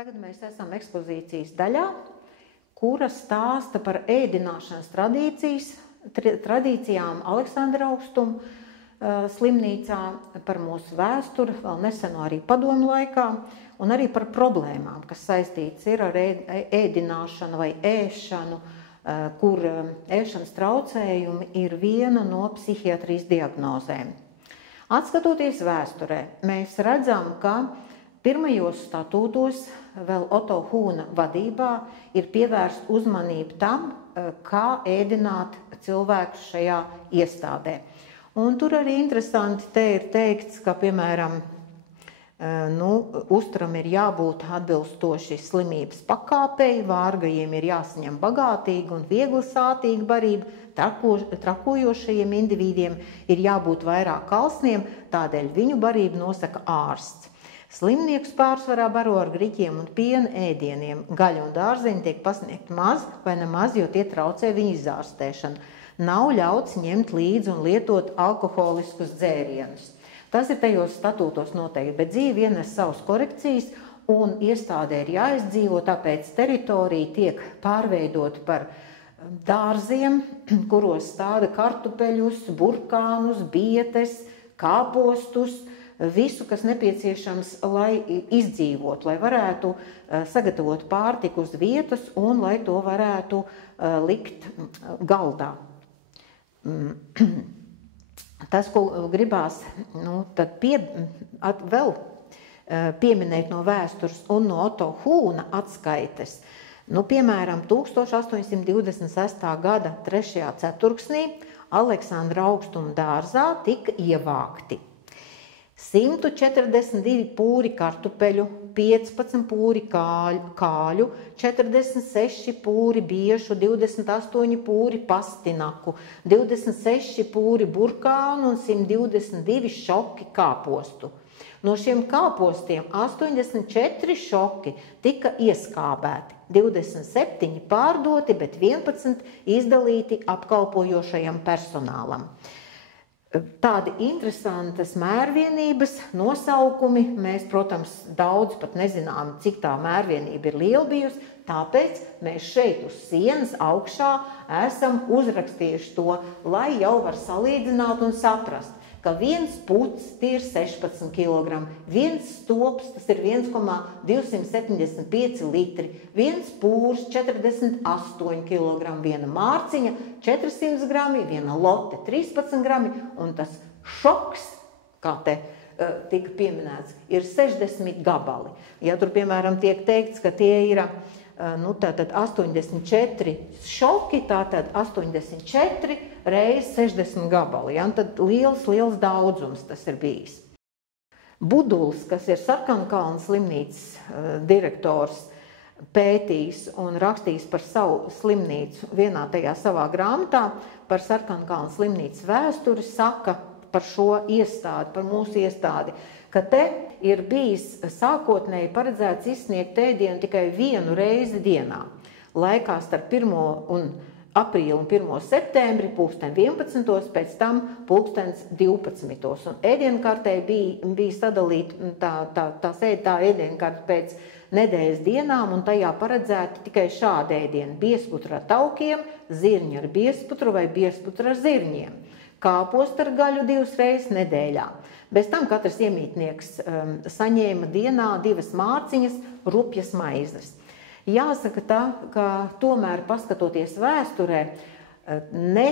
Tagad mēs esam ekspozīcijas daļā, kura stāsta par ēdināšanas tradīcijām Aleksandra Augstuma slimnīcā, par mūsu vēsturi, vēl neseno arī padomju laikā, un arī par problēmām, kas saistīts ir ar ēdināšanu vai ēšanu, kur ēšanas traucējumi ir viena no psihiatrijas diagnozēm. Atskatoties vēsturē, mēs redzam, ka pirmajos statūtos vēl Oto Hūna vadībā ir pievērsta uzmanība tam, kā ēdināt cilvēkus šajā iestādē. Un tur arī interesanti te ir teikts, ka, piemēram, uzturam ir jābūt atbilstoši slimības pakāpei, vārgajiem ir jāsaņem bagātīga un viegli sātīga barība, trakojošajiem indivīdiem ir jābūt vairāk kalsniem, tādēļ viņu barību nosaka ārsts. Slimnieks pārsvarā baro ar griķiem un piena ēdieniem, gaļa un dārzeņi tiek pasniegt maz vai nemaz, jo tie traucē viņu izārstēšanu. Nav ļauts ņemt līdzi un lietot alkoholiskus dzērienus. Tas ir tajos statūtos noteikti, bet dzīve ienes savas korekcijas un iestādē ir jāizdzīvo, tāpēc teritorija tiek pārveidota par dārziem, kuros stāda kartupeļus, burkānus, bietes, kāpostus, visu, kas nepieciešams, lai izdzīvot, lai varētu sagatavot pārtiku uz vietas un lai to varētu likt galdā. Tas, ko gribās tad vēl pieminēt no vēstures un no Oto Hūna atskaites, piemēram, 1826. gada 3. ceturksnī Aleksandra Augstuma dārzā tika ievākti 142 pūri kartupeļu, 15 pūri kāļu, 46 pūri biešu, 28 pūri pastinaku, 26 pūri burkānu un 122 šoki kāpostu. No šiem kāpostiem 84 šoki tika ieskābēti, 27 pārdoti, bet 11 izdalīti apkalpojošajam personālam. Tādi interesantas mērvienības, nosaukumi, mēs, protams, daudz pat nezinām, cik tā mērvienība ir liela bijusi, tāpēc mēs šeit uz sienas augšā esam uzrakstījuši to, lai jau var salīdzināt un saprast, ka viens puts tie ir 16 kg, viens stops tas ir 1,275 litri, viens pūrs 48 kg, viena mārciņa 400 grami, viena lote 13 grami, un tas šoks, kā te tika pieminēts, ir 60 gabali. Ja tur, piemēram, tiek teikts, ka tie ir tātad 84 šoki, tātad 84 reizes 60 gabali. Ja? Tad liels daudzums tas ir bijis. Buduls, kas ir Sarkankalna slimnīcas direktors, pētījis un rakstījis par savu slimnīcu vienā tajā savā grāmatā par Sarkankalna slimnīcas vēsturi, saka par šo iestādi, par mūsu iestādi, ka te ir bijis sākotnēji paredzēts izsniegt ēdienu tikai vienu reizi dienā, laikā starp 1. aprīli un 1. septembri, 11. pēc tam 12. Un ēdienkartē bija sadalīta tā ēdienkarte pēc nedēļas dienām, un tajā paredzēta tikai šāda ēdiena: biezputra ar taukiem, zirņi ar biezputru vai biezputra ar zirņiem, kāpostu ar gaļu 2 reizes nedēļā. Bez tam katrs iemītnieks saņēma dienā 2 mārciņas rupjas maizes. Jāsaka tā, ka tomēr, paskatoties vēsturē, ne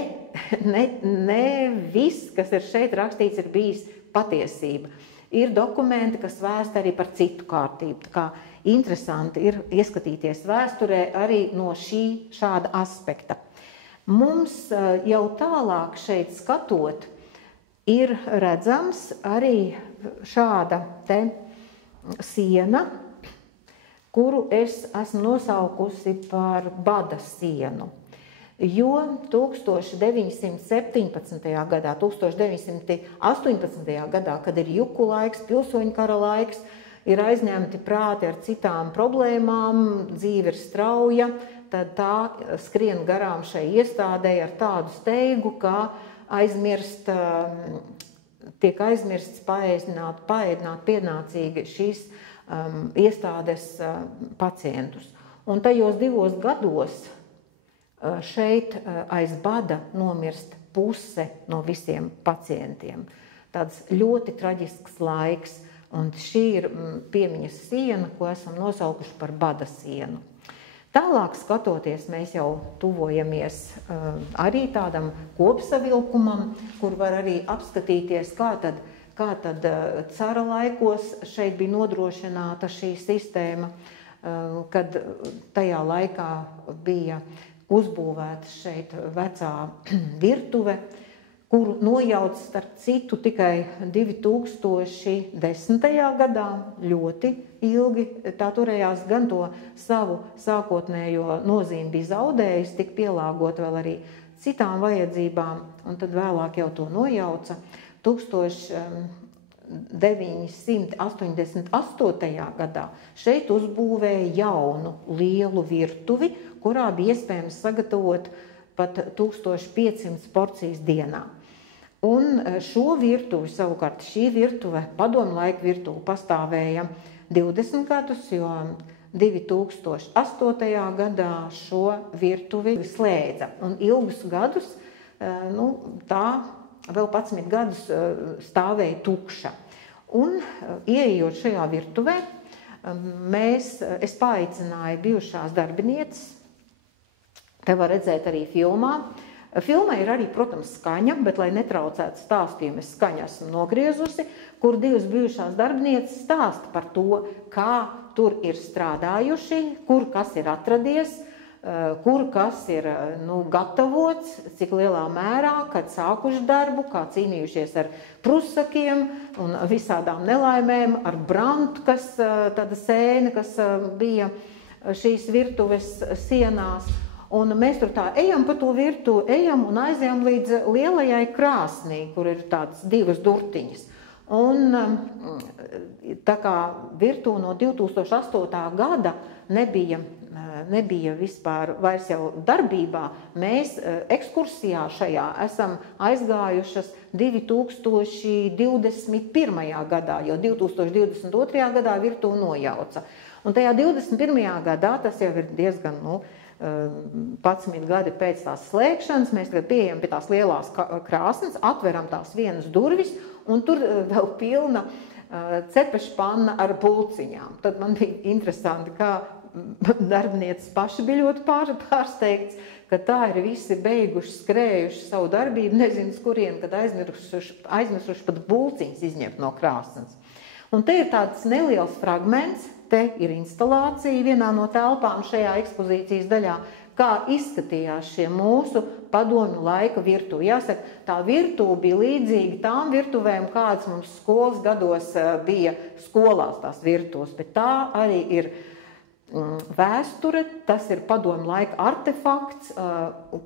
viss, kas ir šeit rakstīts, ir bijis patiesība. Ir dokumenti, kas vēsta arī par citu kārtību. Tā kā interesanti ir ieskatīties vēsturē arī no šāda aspekta. Mums jau tālāk šeit skatot, ir redzams arī šāda te siena, kuru es esmu nosaukusi par bada sienu. Jo 1917. gadā, 1918. gadā, kad ir juku laiks, pilsoņu kara laiks, ir aizņemti prāti ar citām problēmām, dzīve ir strauja, tad tā skrien garām šai iestādei ar tādu steigu, kā aizmirst tiek aizmirsts paēdināt pienācīgi šīs iestādes pacientus. Un tajos 2 gados šeit aiz bada nomirst puse no visiem pacientiem. Tāds ļoti traģisks laiks, un šī ir piemiņas siena, ko esam nosaukuši par bada sienu. Tālāk skatoties, mēs jau tuvojamies arī tādam kopsavilkumam, kur var arī apskatīties, kā tad cara laikos šeit bija nodrošināta šī sistēma, kad tajā laikā bija uzbūvēta šeit vecā virtuve, kuru nojauc starp citu tikai 2010. gadā, ļoti ilgi tā turējās, gan to savu sākotnējo nozīmi bija zaudējis, tik pielāgot vēl arī citām vajadzībām, un tad vēlāk jau to nojauca. 1988. gadā šeit uzbūvēja jaunu lielu virtuvi, kurā bija iespējams sagatavot pat 1500 porcijas dienā. Un šo virtuvi, savukārt šī virtuve, padomu laika virtuve, pastāvēja 20 gadus, jo 2008. gadā šo virtuvi slēdza. Un ilgus gadus, tā vēl 11 gadus stāvēja tukša. Un, ieejot šajā virtuvē, es paaicināju bijušās darbinieces. Te var redzēt arī filmā. Filmā ir arī, protams, skaņa, bet, lai netraucētu stāstījumu, es skaņu esmu nogriezusi, kur 2 bijušās darbinieces stāsta par to, kā tur ir strādājuši, kur kas ir atradies, kur kas ir gatavots, cik lielā mērā, kad sākuši darbu, kā cīnījušies ar prusakiem un visādām nelaimēm, ar brantu, tāda sēne, kas bija šīs virtuves sienās. Un mēs tur tā ejam pa to virtuvi, ejam un aizejam līdz lielajai krāsnī, kur ir tādas 2 durtiņas. Un tā kā virtuve no 2008. gada nebija vispār vairs jau darbībā, mēs ekskursijā šajā esam aizgājušas 2021. gadā, jo 2022. gadā virtuve nojauca. Un tajā 21. gadā, tas jau ir diezgan, 11 gadi pēc tās slēgšanas, mēs tagad pieejam pie tās lielās krāsnes, atveram tās vienas durvis, un tur vēl pilna cepeša panna ar pulciņām. Tad man bija interesanti, kā darbinieces paši bija ļoti pārsteigts, ka tā ir visi beiguši, skrējuši savu darbību, nezinu, kurien, kad aizmirsuši pat pulciņas izņemt no krāsnes. Un te ir tāds neliels fragments, te ir instalācija vienā no telpām šajā ekspozīcijas daļā, kā izskatījās šie mūsu padomju laika virtuvi. Jāsaka, tā virtuve bija līdzīga tām virtuvēm, kādas mums skolas gados bija skolās tās virtuves, bet tā arī ir vēsture, tas ir padomju laika artefakts,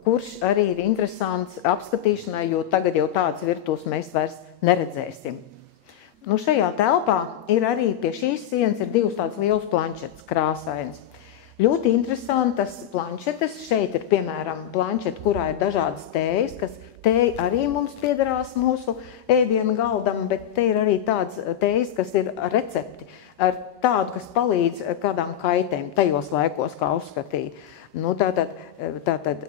kurš arī ir interesants apskatīšanai, jo tagad jau tādas virtuves mēs vairs neredzēsim. Šajā telpā ir arī pie šīs sienas ir 2 tādas lielas planšetes krāsainas. Ļoti interesantas planšetes. Šeit ir, piemēram, planšete, kurā ir dažādas tējas, kas tēja arī mums piederās mūsu ēdienu galdam, bet te ir arī tāds tējas, kas ir recepti, ar tādu, kas palīdz kādām kaitēm tajos laikos, kā uzskatīja. Tātad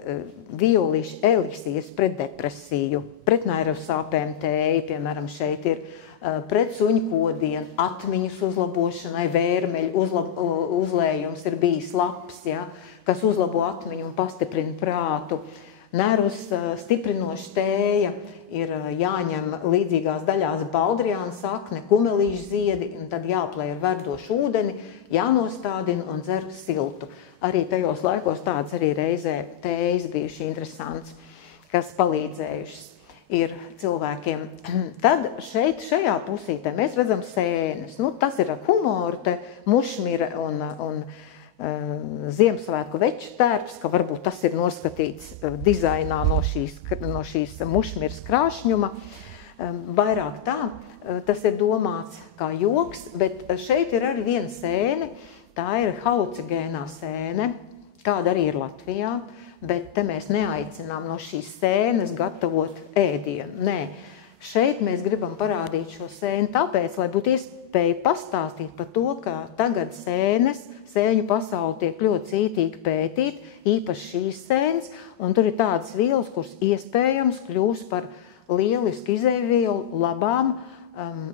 violīšu eliksīrs pret depresiju, pret nervu sāpēm tēja, piemēram, šeit ir pret suņu kodienu, atmiņas uzlabošanai, vērmeļu uzlējums ir bijis labs, kas uzlabo atmiņu un pastiprina prātu. Nervus stiprinoša tēja ir jāņem līdzīgās daļās baldriāna sakne, kumelīšu ziedi, un tad jāplēj ar verdošu ūdeni, jānostādina un dzer siltu. Arī tajos laikos tāds arī reizē tējas bijuši interesants, kas palīdzējušas ir cilvēkiem. Tad šeit, šajā pusītē, mēs redzam sēnes. Tas ir ar humoru, te mušmira un Ziemassvētku veču tērps, ka varbūt tas ir noskatīts dizainā no šīs mušmiras krāšņuma. Vairāk tā, tas ir domāts kā joks, bet šeit ir arī viena sēne, tā ir halucigēnā sēne, kāda arī ir Latvijā. Bet te mēs neaicinām no šīs sēnes gatavot ēdienu. Nē, Šeit mēs gribam parādīt šo sēni tāpēc, lai būtu iespēja pastāstīt par to, ka tagad sēņu pasauli tiek ļoti cītīgi pētīt, īpaši šīs sēnes, un tur ir tādas vielas, kuras iespējams kļūs par lielisku izēvielu labām,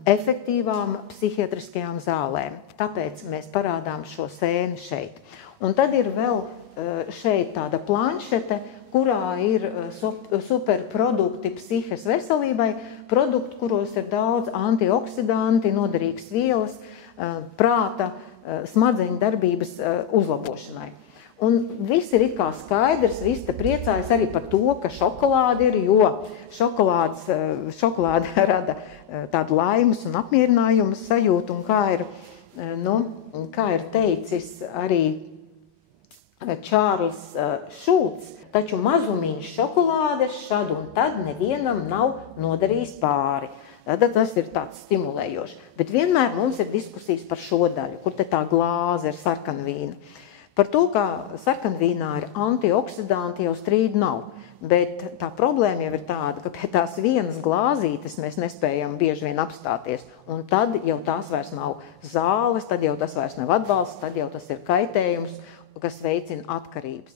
efektīvām psihiatriskajām zālēm. Tāpēc mēs parādām šo sēni šeit. Un tad ir vēl šeit tāda planšete, kurā ir superprodukti psihes veselībai, produkti, kuros ir daudz antioksidanti, noderīgas vielas, prāta, smadzeņu darbības uzlabošanai. Un viss ir it kā skaidrs, viss te priecājas arī par to, ka šokolāde ir, jo šokolāde rada tādu laimes un apmierinājumu sajūtu, un kā ir teicis arī Čārls Šulcs, taču mazumiņš šokolādes šad un tad nevienam nav nodarījis pāri. Tad tas ir tāds stimulējošs. Bet vienmēr mums ir diskusijas par šo daļu, kur te tā glāze ir sarkanvīna. Par to, ka sarkanvīnā ir antioksidanti, jau strīdu nav. Bet tā problēma jau ir tāda, ka pie tās vienas glāzītes mēs nespējam bieži vien apstāties. Un tad jau tās vairs nav zāles, tad jau tas vairs nav atbalsts, tad jau tas ir kaitējums, kas veicina atkarības.